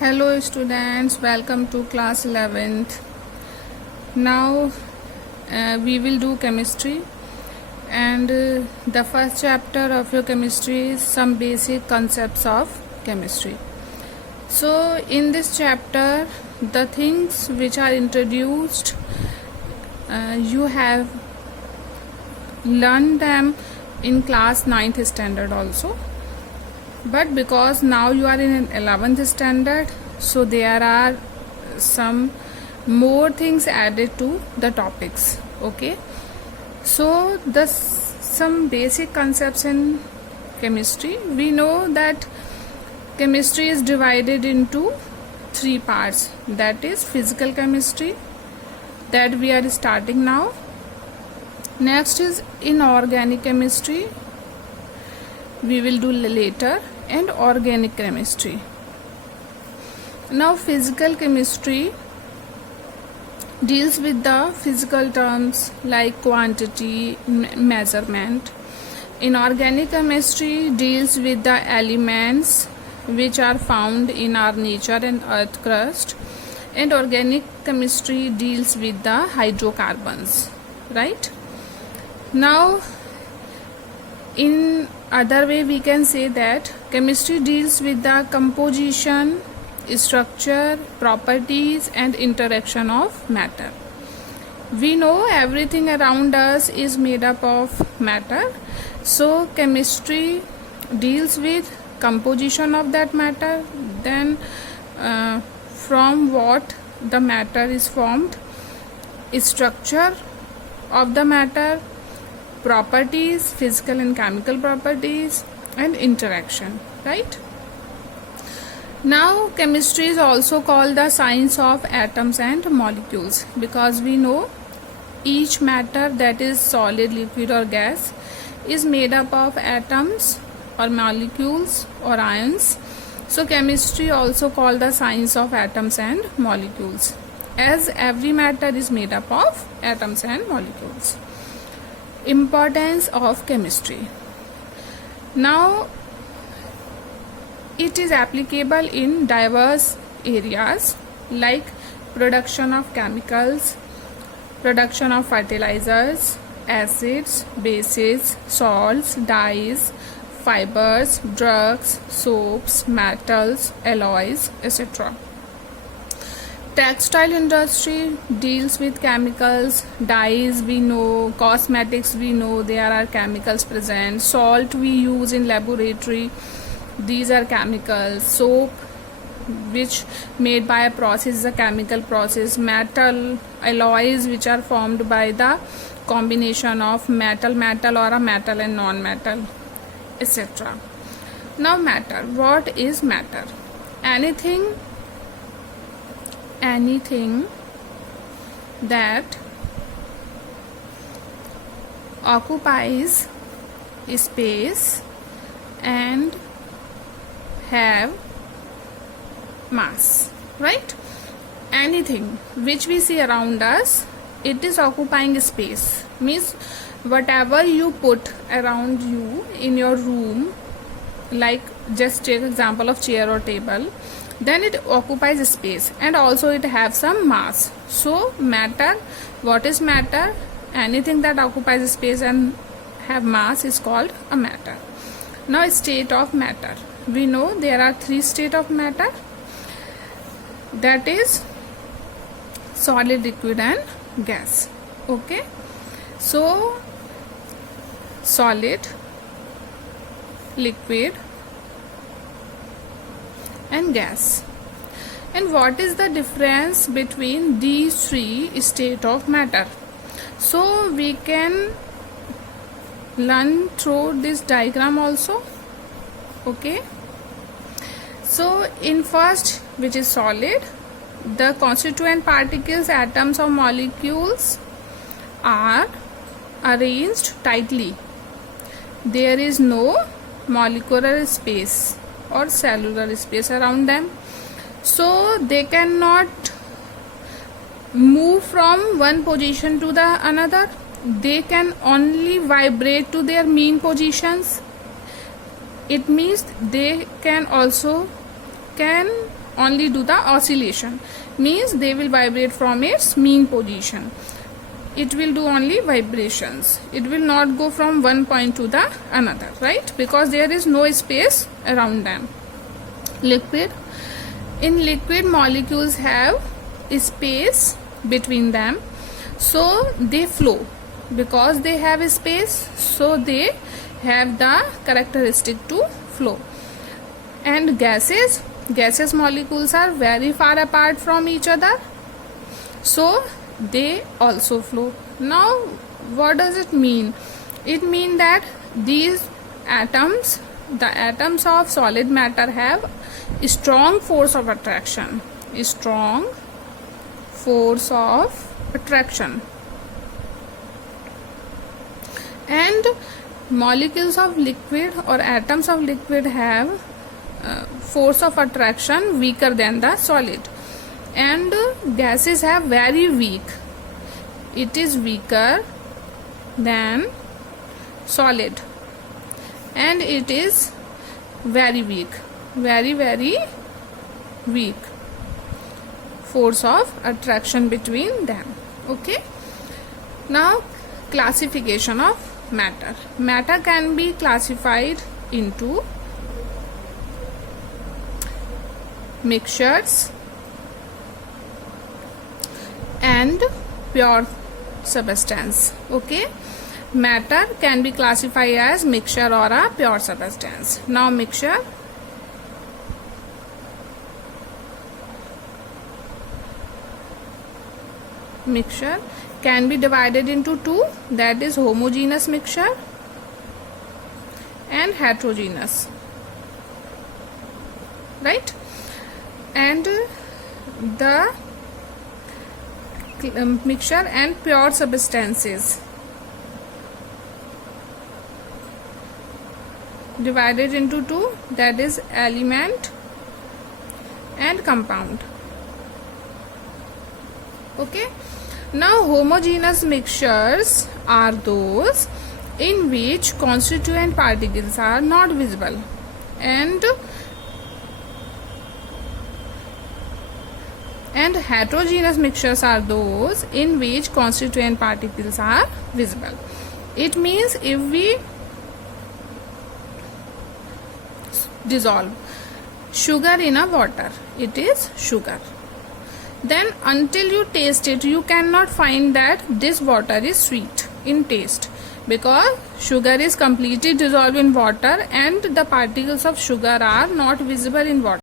Hello students, welcome to class 11th. Now we will do chemistry and the first chapter of your chemistry is some basic concepts of chemistry. So in this chapter the things which are introduced you have learned them in class 9th standard also. But because now you are in 11th standard, so there are some more things added to the topics. Okay, so some basic concepts in chemistry. We know that chemistry is divided into three parts, that is physical chemistry, that we are starting now. Next is inorganic chemistry, we will do later, and organic chemistry. Now physical chemistry deals with the physical terms like quantity, measurement. Inorganic chemistry deals with the elements which are found in our nature and earth crust, and organic chemistry deals with the hydrocarbons, right? Now in other way we can say that chemistry deals with the composition, structure, properties and interaction of matter. We know everything around us is made up of matter, so chemistry deals with composition of that matter, then from what the matter is formed, structure of the matter, properties, physical and chemical properties, and interaction, right? Now chemistry is also called the science of atoms and molecules, because we know each matter, that is solid, liquid or gas, is made up of atoms or molecules or ions. So chemistry also called the science of atoms and molecules, as every matter is made up of atoms and molecules. Importance of chemistry. Now it is applicable in diverse areas like production of chemicals, production of fertilizers, acids, bases, salts, dyes, fibers, drugs, soaps, metals, alloys, etc. Textile industry deals with chemicals, dyes we know, cosmetics we know, there are chemicals present, salt we use in laboratory, these are chemicals, soap which made by a process is a chemical process, metal alloys which are formed by the combination of metal or a metal and non-metal, etc. Now matter. What is matter? Anything that occupies space and have mass, right? Anything which we see around us, it is occupying space, means whatever you put around you in your room, like just take example of chair or table, then it occupies space and also it has some mass. So matter, what is matter? Anything that occupies space and have mass is called a matter. Now state of matter. We know there are three states of matter, that is solid, liquid and gas. Okay, so solid, liquid and gas. And what is the difference between these three states of matter? So we can learn through this diagram also. Okay, so in first, which is solid, the constituent particles, atoms or molecules are arranged tightly. There is no molecular space or cellular space around them, so they cannot move from one position to the another. They can only vibrate to their mean positions. It means they can also can only do the oscillation, means they will vibrate from its mean position. It will do only vibrations. It will not go from one point to the another, right? Because there is no space around them. Liquid. In liquid, molecules have space between them, so they flow. Because they have space, so they have the characteristic to flow. And gases molecules are very far apart from each other, so they also flow. Now what does it mean? It means that these atoms, the atoms of solid matter, have a strong force of attraction. And molecules of liquid or atoms of liquid have force of attraction weaker than the solid, and gases have very weak. It is weaker than solid, and it is very weak, very weak force of attraction between them. Okay. Now classification of matter. Matter can be classified into mixtures and pure substance. Okay, matter can be classified as mixture or a pure substance. Now mixture can be divided into two, that is homogeneous mixture and heterogeneous, right? And the mixture and pure substances divided into two, that is element and compound. Okay. Now homogeneous mixtures are those in which constituent particles are not visible, and heterogeneous mixtures are those in which constituent particles are visible. It means if we dissolve sugar in a water, it is sugar. Then until you taste it, you cannot find that this water is sweet in taste, because sugar is completely dissolved in water and the particles of sugar are not visible in water.